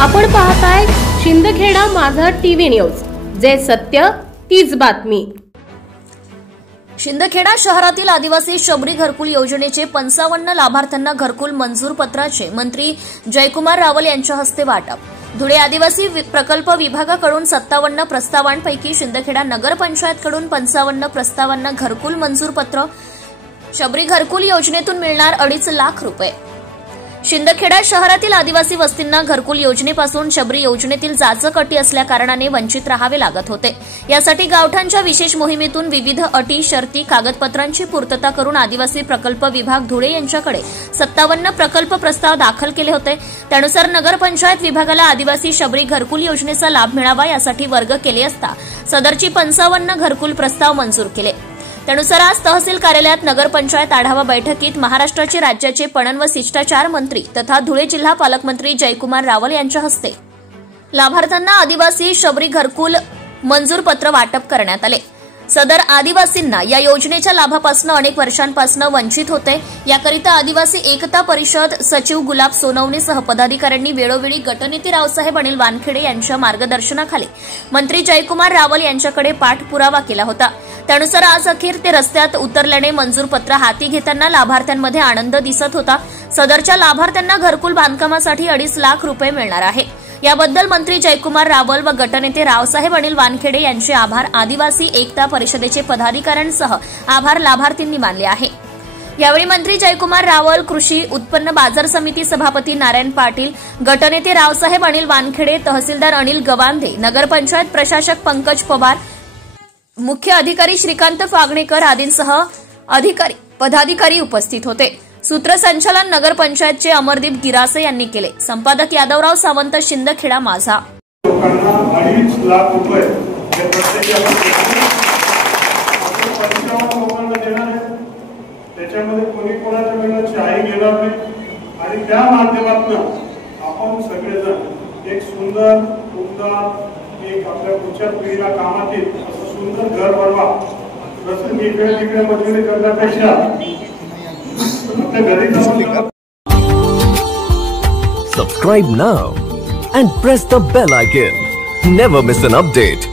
आपण पाहताय शिंदखेडा माझा टीव्ही न्यूज, जे सत्य तीच बातमी। शिंदखेडा शहरातील आदिवासी शबरी घरकुल योजनेचे 55 लाभार्थ्यांना घरकुल मंजूर पत्राचे मंत्री जयकुमार रावल यांच्या हस्ते वाटप। धुळे आदिवासी प्रकल्प विभागाकडून 57 प्रस्तावांपैकी शिंदखेडा नगरपंचायतकडून 55 प्रस्तावांना घरकुल मंजूर पत्र। शबरी घरकुल योजनेतून मिळणार 2.5 लाख रुपये। शिंदखेडा शहरातील आदिवासी वस्तींना घरकुल योजनेपासून शबरी योजनेतील जाचक अटी असल्या कारणाने वंचित राहावे लागत होते। यासाठी गावठाणच्या विशेष मोहिमेतून विविध अटी, शर्ती, कागदपत्रांची पूर्तता करून आदिवासी प्रकल्प विभाग धुळे यांच्याकडे 57 प्रकल्प प्रस्ताव दाखल केले होते। त्यानुसार नगरपंचायत विभागाला आदिवासी शबरी घरकुल योजनेचा लाभ मिळावा यासाठी वर्ग केले असता सदरची 55 घरकुल प्रस्ताव मंजूर केले। त्यानुसार आज तहसील कार्यालयात नगरपंचायत आढावा बैठकीत महाराष्ट्राचे राज्याचे पणन व शिष्टाचार मंत्री तथा धुळे जिल्हा पालकमंत्री जयकुमार रावल यांच्या हस्ते लाभार्थ्यांना आदिवासी शबरी घरकुल मंजूर पत्र वाटप करण्यात आले। सदर आदिवासींना या योजनेच्या लाभापासून अनेक वर्षांपासून वंचित होते। याकरिता आदिवासी एकता परिषद सचिव गुलाब सोनवणेसह पदाधिकाऱ्यांनी वेळोवेळी गटनेते रावसाहेब अनिल वानखेडे यांच्या मार्गदर्शनाखाली मंत्री जयकुमार रावल यांच्याकडे पाठपुरावा केला होता। त्यानुसार आज अखेर ते रस्त्यात उतरल्याने मंजूर पत्र हाती घेताना लाभार्थ्यांमध्ये आनंद दिसत होता। सदरच्या लाभार्थ्यांना घरकुल बांधकामासाठी 2.5 लाख रुपये मिळणार आहे। याबद्दल मंत्री जयकुमार रावल व गटनेते रावसाहेब अनिल वानखेडे यांचे आभार। आदिवासी एकता परिषदेचे पदाधिकाऱ्यांसह आभार लाभार्थींनी मानले आहे। यावेळी मंत्री जयकुमार रावल, कृषी उत्पन्न बाजार समिती सभापती नारायण पाटील, गटनेते रावसाहेब अनिल वानखेडे, तहसीलदार अनिल गवांदे, नगरपंचायत प्रशासक पंकज पवार, मुख्य अधिकारी श्रीकांत फागणेकर आदींसह पदाधिकारी उपस्थित होते। सूत्रसंचालन नगरपंचायतचे अमरदीप गिरासे यांनी केले। संपादक यादवराव सावंत, शिंदखेडा माझा। लोकांना 2.5 लाख रुपये हे लोकांना देणार आहे। त्याच्यामध्ये कोणी कोणाच्या मुलाची आई घेणार नाही आणि त्या माध्यमातून आपण सगळेजण एक सुंदर उमदा एक आपल्या पुढच्या पिढीला कामात येईल असं सुंदर घर बनवा। जसं मी इकडे तिकडे मजुरी करण्यापेक्षा Subscribe now and press the bell icon. Never miss an update.